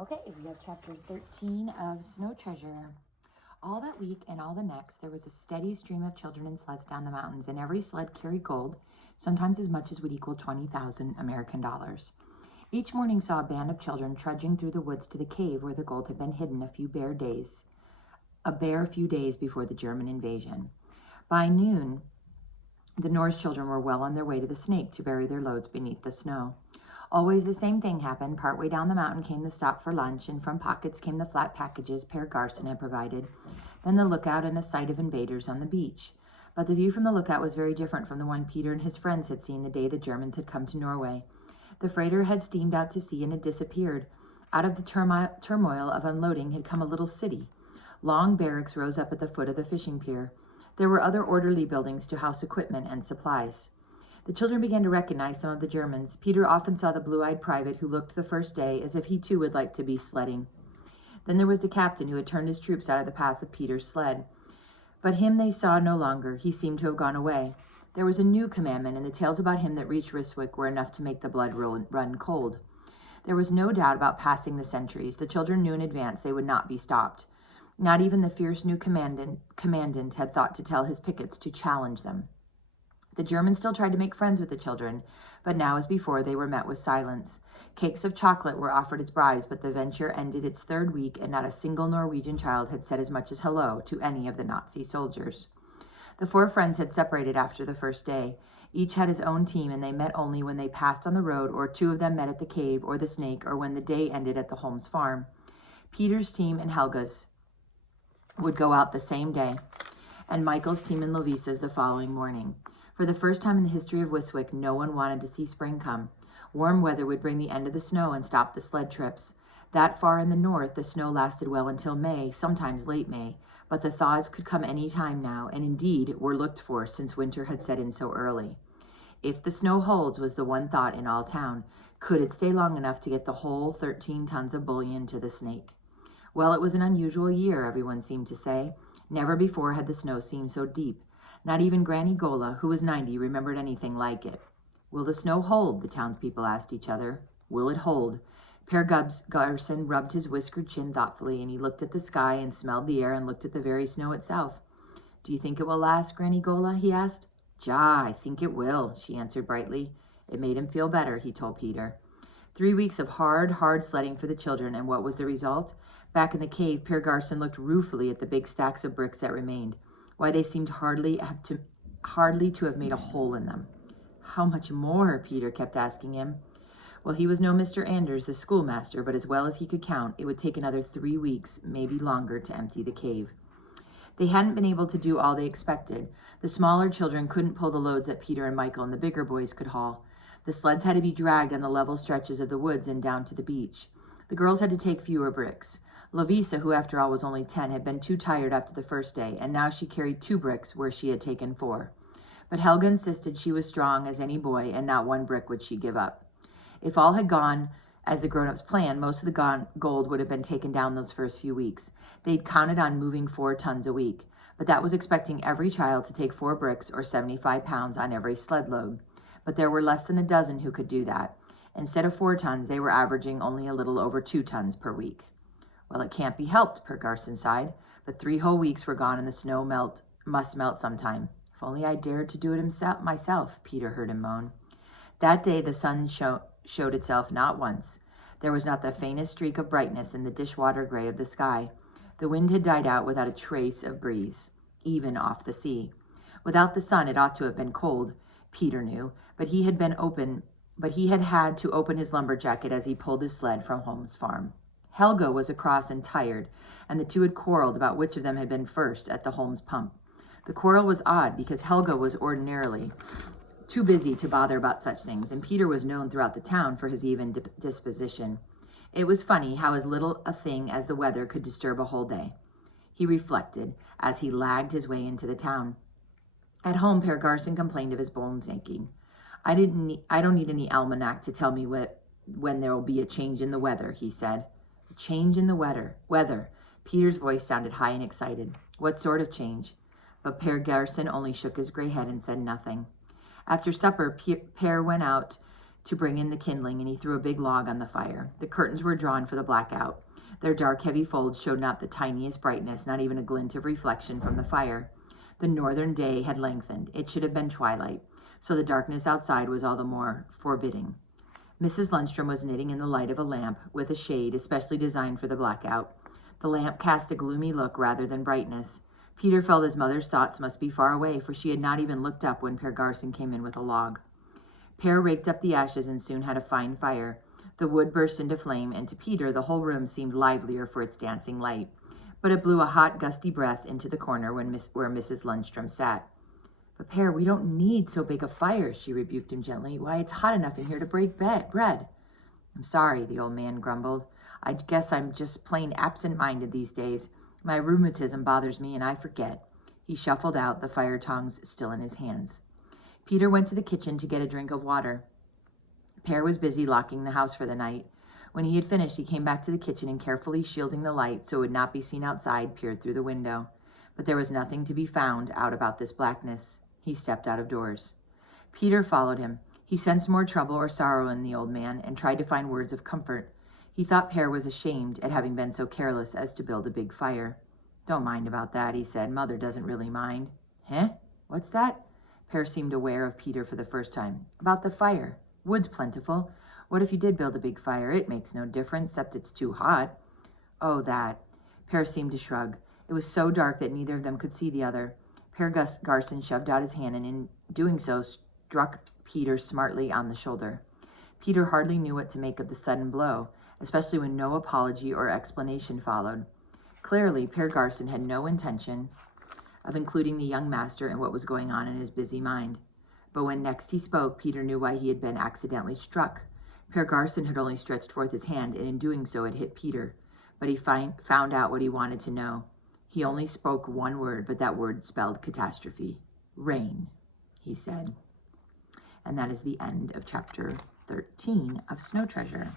Okay, we have chapter 13 of Snow Treasure. All that week and all the next, there was a steady stream of children in sleds down the mountains, and every sled carried gold, sometimes as much as would equal 20,000 American dollars. Each morning saw a band of children trudging through the woods to the cave where the gold had been hidden a bare few days before the German invasion. By noon, the Norse children were well on their way to the Snake to bury their loads beneath the snow. Always the same thing happened. Partway down the mountain came the stop for lunch, and from pockets came the flat packages Per Garson had provided, then the lookout and a sight of invaders on the beach. But the view from the lookout was very different from the one Peter and his friends had seen the day the Germans had come to Norway. The freighter had steamed out to sea and had disappeared. Out of the turmoil of unloading had come a little city. Long barracks rose up at the foot of the fishing pier. There were other orderly buildings to house equipment and supplies. The children began to recognize some of the Germans. Peter often saw the blue-eyed private who looked the first day as if he too would like to be sledding. Then there was the captain who had turned his troops out of the path of Peter's sled. But him they saw no longer. He seemed to have gone away. There was a new commandment, and the tales about him that reached Ryswick were enough to make the blood run cold. There was no doubt about passing the sentries. The children knew in advance they would not be stopped. Not even the fierce new commandant had thought to tell his pickets to challenge them. The Germans still tried to make friends with the children, but now as before they were met with silence. Cakes of chocolate were offered as bribes, but the venture ended its third week, and not a single Norwegian child had said as much as hello to any of the Nazi soldiers. The four friends had separated after the first day. Each had his own team, and they met only when they passed on the road, or two of them met at the cave or the Snake, or when the day ended at the Holmes farm. Peter's team and Helga's would go out the same day, and Michael's team and Lovisa's the following morning. For the first time in the history of Ryswick, no one wanted to see spring come. Warm weather would bring the end of the snow and stop the sled trips. That far in the north, the snow lasted well until May, sometimes late May, but the thaws could come any time now, and indeed were looked for since winter had set in so early. If the snow holds was the one thought in all town. Could it stay long enough to get the whole 13 tons of bullion to the Snake? Well, it was an unusual year, everyone seemed to say. Never before had the snow seemed so deep. Not even Granny Gola, who was 90, remembered anything like it. Will the snow hold? The townspeople asked each other. Will it hold? Per Garson rubbed his whiskered chin thoughtfully, and he looked at the sky and smelled the air and looked at the very snow itself. Do you think it will last, Granny Gola? He asked. Ja, I think it will, she answered brightly. It made him feel better, he told Peter. 3 weeks of hard sledding for the children, and what was the result? Back in the cave, Per Garson looked ruefully at the big stacks of bricks that remained. Why, they seemed hardly to have made a hole in them. How much more? Peter kept asking him. Well, he was no Mr. Anders, the schoolmaster, but as well as he could count, it would take another 3 weeks, maybe longer, to empty the cave. They hadn't been able to do all they expected. The smaller children couldn't pull the loads that Peter and Michael and the bigger boys could haul. The sleds had to be dragged on the level stretches of the woods and down to the beach. The girls had to take fewer bricks. Lovisa, who after all was only 10, had been too tired after the first day, and now she carried 2 bricks where she had taken 4. But Helga insisted she was strong as any boy, and not 1 brick would she give up. If all had gone as the grown-ups planned, most of the gold would have been taken down those first few weeks. They'd counted on moving 4 tons a week, but that was expecting every child to take 4 bricks or 75 pounds on every sled load. But there were less than a dozen who could do that. Instead of 4 tons, they were averaging only a little over 2 tons per week. Well, it can't be helped, Per Garson sighed, but 3 whole weeks were gone and the snow must melt sometime. If only I dared to do it myself, Peter heard him moan. That day the sun showed itself not once. There was not the faintest streak of brightness in the dishwater gray of the sky. The wind had died out without a trace of breeze, even off the sea. Without the sun, it ought to have been cold, Peter knew, but he had had to open his lumber jacket as he pulled his sled from Holmes farm. Helga was across and tired, and the two had quarreled about which of them had been first at the Holmes pump. The quarrel was odd because Helga was ordinarily too busy to bother about such things, and Peter was known throughout the town for his even disposition. It was funny how as little a thing as the weather could disturb a whole day, he reflected as he lagged his way into the town. At home, Per Garson complained of his bones aching. I don't need any almanac to tell me when there will be a change in the weather, he said. A change in the weather. Peter's voice sounded high and excited. What sort of change? But Per Garson only shook his gray head and said nothing. After supper, Per went out to bring in the kindling, and he threw a big log on the fire. The curtains were drawn for the blackout. Their dark, heavy folds showed not the tiniest brightness, not even a glint of reflection from the fire. The northern day had lengthened. It should have been twilight, so the darkness outside was all the more forbidding. Mrs. Lundstrom was knitting in the light of a lamp with a shade especially designed for the blackout. The lamp cast a gloomy look rather than brightness. Peter felt his mother's thoughts must be far away, for she had not even looked up when Per Garson came in with a log. Per raked up the ashes and soon had a fine fire. The wood burst into flame, and to Peter the whole room seemed livelier for its dancing light. But it blew a hot, gusty breath into the corner where Mrs. Lundstrom sat. "But, Per, we don't need so big a fire," she rebuked him gently. "Why, it's hot enough in here to break bread." "I'm sorry," the old man grumbled. "I guess I'm just plain absent-minded these days. My rheumatism bothers me, and I forget." He shuffled out, the fire tongs still in his hands. Peter went to the kitchen to get a drink of water. Per was busy locking the house for the night. When he had finished, he came back to the kitchen and, carefully shielding the light so it would not be seen outside, peered through the window. But there was nothing to be found out about this blackness. He stepped out of doors. Peter followed him. He sensed more trouble or sorrow in the old man and tried to find words of comfort. He thought Per was ashamed at having been so careless as to build a big fire. "Don't mind about that," he said. "Mother doesn't really mind." "Huh? What's that?" Per seemed aware of Peter for the first time. "About the fire. Wood's plentiful. What if you did build a big fire? It makes no difference, except it's too hot." "Oh, that." Per seemed to shrug. It was so dark that neither of them could see the other. Per Garson shoved out his hand and, in doing so, struck Peter smartly on the shoulder. Peter hardly knew what to make of the sudden blow, especially when no apology or explanation followed. Clearly, Per Garson had no intention of including the young master in what was going on in his busy mind. But when next he spoke, Peter knew why he had been accidentally struck. Per Garson had only stretched forth his hand, and in doing so it hit Peter. But he found out what he wanted to know. He only spoke one word, but that word spelled catastrophe. "Rain," he said. And that is the end of chapter 13 of Snow Treasure.